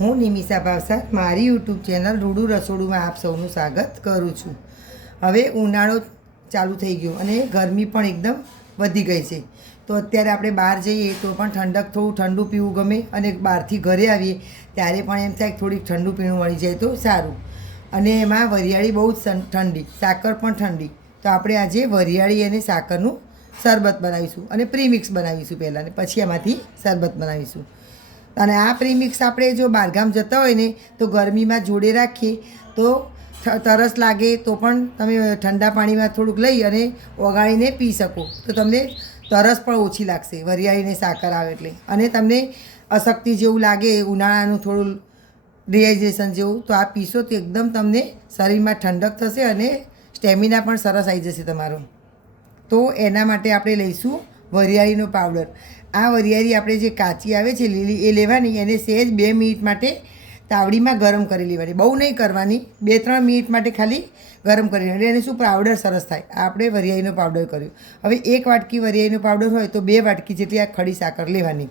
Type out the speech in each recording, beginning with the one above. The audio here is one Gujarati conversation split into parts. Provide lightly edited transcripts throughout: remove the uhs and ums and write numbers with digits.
હું નિમિષા ભાવસાર મારી યુટ્યુબ ચેનલ રૂડુ રસોડુંમાં આપ સૌનું સ્વાગત કરું છું. હવે ઉનાળો ચાલુ થઈ ગયો અને ગરમી પણ એકદમ વધી ગઈ છે. તો અત્યારે આપણે બહાર જઈએ તો પણ થોડું ઠંડુ પીવું ગમે, અને બહારથી ઘરે આવીએ ત્યારે પણ એમ થાય થોડીક ઠંડુ પીણું મળી જાય તો સારું. અને એમાં વરિયાળી બહુ જ ઠંડી, સાકર પણ ઠંડી. તો આપણે આજે વરિયાળી અને સાકરનું શરબત બનાવીશું અને પ્રીમિક્સ બનાવીશું પહેલાં, અને પછી એમાંથી શરબત બનાવીશું. અને આ પ્રીમિક્સ આપણે જો બહારગામ જતા હોય ને તો ગરમીમાં જોડે રાખીએ તો તરસ લાગે તો પણ તમે ઠંડા પાણીમાં થોડુંક લઈ અને ઓગાળીને પી શકો, તો તમને તરસ પણ ઓછી લાગશે વરિયાળીને સાકર આવે એટલે. અને તમને અશક્તિ જેવું લાગે, ઉનાળાનું થોડું ડિહાઇડ્રેશન જેવું, તો આ પીશો તો એકદમ તમને શરીરમાં ઠંડક થશે અને સ્ટેમિના પણ સરસ આવી જશે તમારો. તો એના માટે આપણે લઈશું વરિયાળીનો પાવડર. આ વરિયાળી આપણે જે કાચી આવે છે લીલી એ લેવાની, એને સહેજ 2 મિનિટ માટે તાવડીમાં ગરમ કરી લેવાની, બહુ નહીં કરવાની, 2-3 મિનિટ માટે ખાલી ગરમ કરી લેવાની. એને શું પાવડર સરસ થાય. આપણે વરિયાળીનો પાવડર કર્યો. હવે 1 વાટકી વરિયાળીનો પાવડર હોય તો 2 વાટકી જેટલી આ ખડી સાકર લેવાની.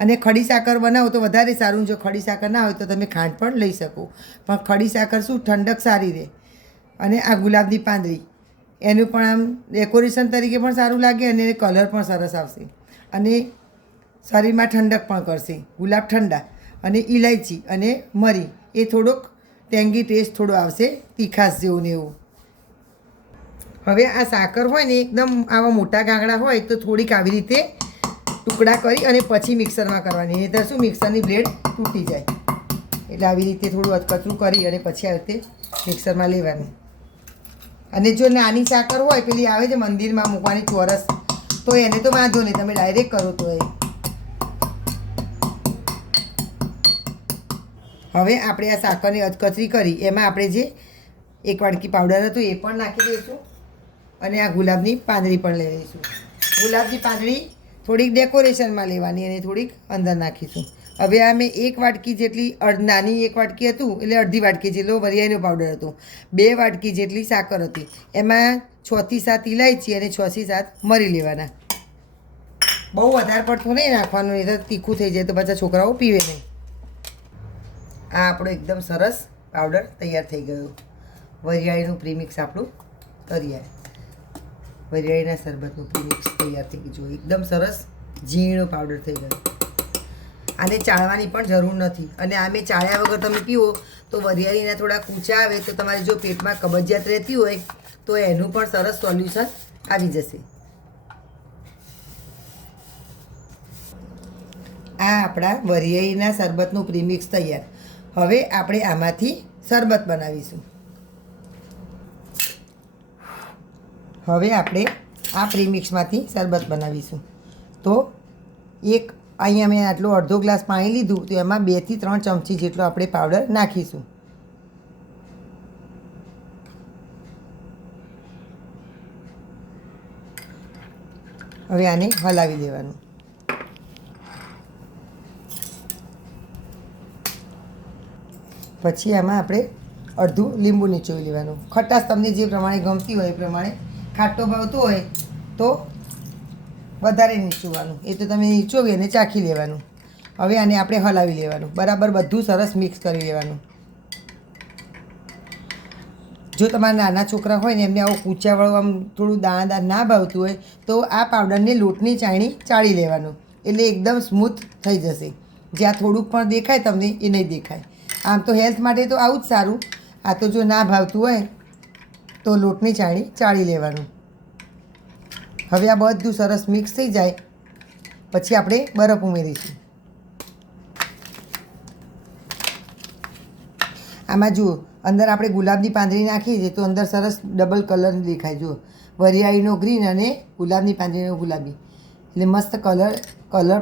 અને ખડી સાકર બનાવો તો વધારે સારું. જો ખડી સાકર ના હોય તો તમે ખાંડ પણ લઈ શકો, પણ ખડી સાકર શું ઠંડક સારી રહે. અને આ ગુલાબની પાંદડી, એનું પણ આમ ડેકોરેશન તરીકે પણ સારું લાગે અને એને કલર પણ સરસ આવશે અને શરીરમાં ઠંડક પણ કરશે. ગુલાબ ઠંડા અને ઇલાયચી અને મરી, એ થોડોક ટેંગી ટેસ્ટ થોડો આવશે, તીખાશ જેવું ને એવું. હવે આ સાકર હોય ને એકદમ આવા મોટા ગાંગડા હોય તો થોડીક આવી રીતે ટુકડા કરી અને પછી મિક્સરમાં કરવાની, નહીં તો શું મિક્સરની બ્લેડ તૂટી જાય. એટલે આવી રીતે થોડું અધકચરું કરી અને પછી આવી રીતે મિક્સરમાં લેવાની. અને જો નાની સાકર હોય, પેલી આવે છે મંદિરમાં મૂકવાની ચોરસ, તો એને તો વાંધો નહીં, તમે ડાયરેક્ટ કરો તો એ. હવે આપણે આ સાકરની અધકચરી કરી એમાં આપણે જે 1 વાટકી પાવડર હતું એ પણ નાખી દઈશું, અને આ ગુલાબની પાંદડી પણ લઈ લઈશું. ગુલાબની પાંદડી થોડીક ડેકોરેશનમાં લેવાની અને થોડીક અંદર નાખીશું. હવે આ મેં 1 વાટકી જેટલી, નાની 1 વાટકી હતું એટલે અડધી વાટકી જેટલો વરિયાળીનો પાવડર હતો, 2 વાટકી જેટલી સાકર હતી, એમાં 6 થી 7 ઇલાયચી અને 6 થી 7 મરી લેવાના. બહુ વધારે પડતું નહીં નાખવાનું, નહીં તો તીખું થઈ જાય તો પાછા છોકરાઓ પીવે નહીં. આ આપણો એકદમ સરસ પાવડર તૈયાર થઈ ગયો. વરિયાળીનું પ્રીમિક્સ આપણું તૈયાર. વરિયાળીના શરબતનું પ્રીમિક્સ તૈયાર થઈ ગયું. એકદમ સરસ ઝીણો પાવડર થઈ ગયો. આને ચાળવાની પણ જરૂર નથી. અને આમે ચાળ્યા વગર તમે પીવો તો વરિયાળીના થોડા કૂચા આવે તો તમારે જો પેટમાં કબજિયાત રહેતી હોય તો એનું પણ સરસ સોલ્યુશન આવી જશે. આ આપણા વરિયાળીના શરબતનું પ્રીમિક્સ તૈયાર. હવે આપણે આમાંથી શરબત બનાવીશું. હવે આપણે આ પ્રીમિક્સમાંથી શરબત બનાવીશું. તો અહીંયા મેં આટલો અડધો ગ્લાસ પાણી લીધું, તો એમાં 2 થી 3 ચમચી જેટલો આપણે પાવડર નાખીશું. હવે આને હલાવી દેવાનું. પછી આમાં આપણે અડધું લીંબુ નીચોવી લેવાનું. ખટાશ તમને જે પ્રમાણે ગમતી હોય એ પ્રમાણે, ખાટો ભાવતો હોય તો વધારે નીચોવાનું, એ તો તમે નીચોવી અને ચાખી લેવાનું. હવે આને આપણે હલાવી લેવાનું, બરાબર બધું સરસ મિક્સ કરી લેવાનું. જો તમારા નાના છોકરા હોય ને એમને આવું કૂચાવાળું આમ થોડું દાણાદાર ના ભાવતું હોય તો આ પાવડરને લોટની ચાળણી ચાળી લેવાનું, એટલે એકદમ સ્મૂથ થઈ જશે. જ્યાં થોડુંક પણ દેખાય તમને એ નહીં દેખાય. આમ તો હેલ્થ માટે તો આવું જ સારું. આ તો જો ના ભાવતું હોય તો લોટની ચાળણી ચાળી લેવાનું. હવે આ બધું સરસ મિક્સ થઈ જાય પછી આપણે બરફ ઉમેરીશું. આમાં જુઓ, અંદર આપણે ગુલાબની પાંદડી નાખી છે તો અંદર સરસ ડબલ કલર દેખાય. જુઓ, વરિયાળીનો ગ્રીન અને ગુલાબની પાંદડીનો ગુલાબી, એટલે મસ્ત કલર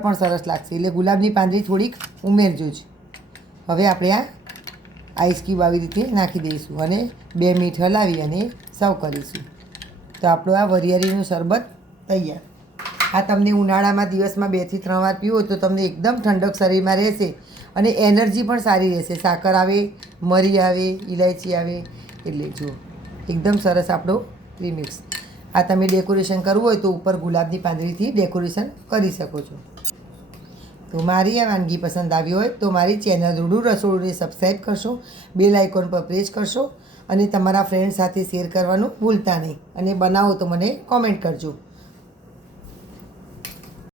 પણ સરસ લાગશે. એટલે ગુલાબની પાંદડી થોડીક ઉમેરજો જ. હવે આપણે આ આઈસ ક્યુબ આવી રીતે નાખી દઈશું અને 2 મિનિટ હલાવી અને સર્વ કરીશું. તો આપણું આ વરિયાળીનું શરબત તૈયાર. આ તમને ઉનાળામાં દિવસમાં 2 થી 3 વાર પીવો તો તમને એકદમ ઠંડક શરીરમાં રહેશે અને એનર્જી પણ સારી રહેશે. સાકર આવે, મરી આવે, ઇલાયચી આવે, એટલે જો એકદમ સરસ આપણો પ્રીમિક્સ. આ તમે ડેકોરેશન કરવું હોય તો ઉપર ગુલાબની પાંદડીથી ડેકોરેશન કરી શકો છો. તો મારી આ વાનગી પસંદ આવી હોય તો મારી ચેનલ રૂડુ રસોડુંને સબસ્ક્રાઈબ કરશો, બેલ આઇકોન પર પ્રેસ કરશો અને તમારા ફ્રેન્ડ સાથે શેર કરવાનું ભૂલતા નહીં અને બનાવો તો મને કોમેન્ટ કરજો.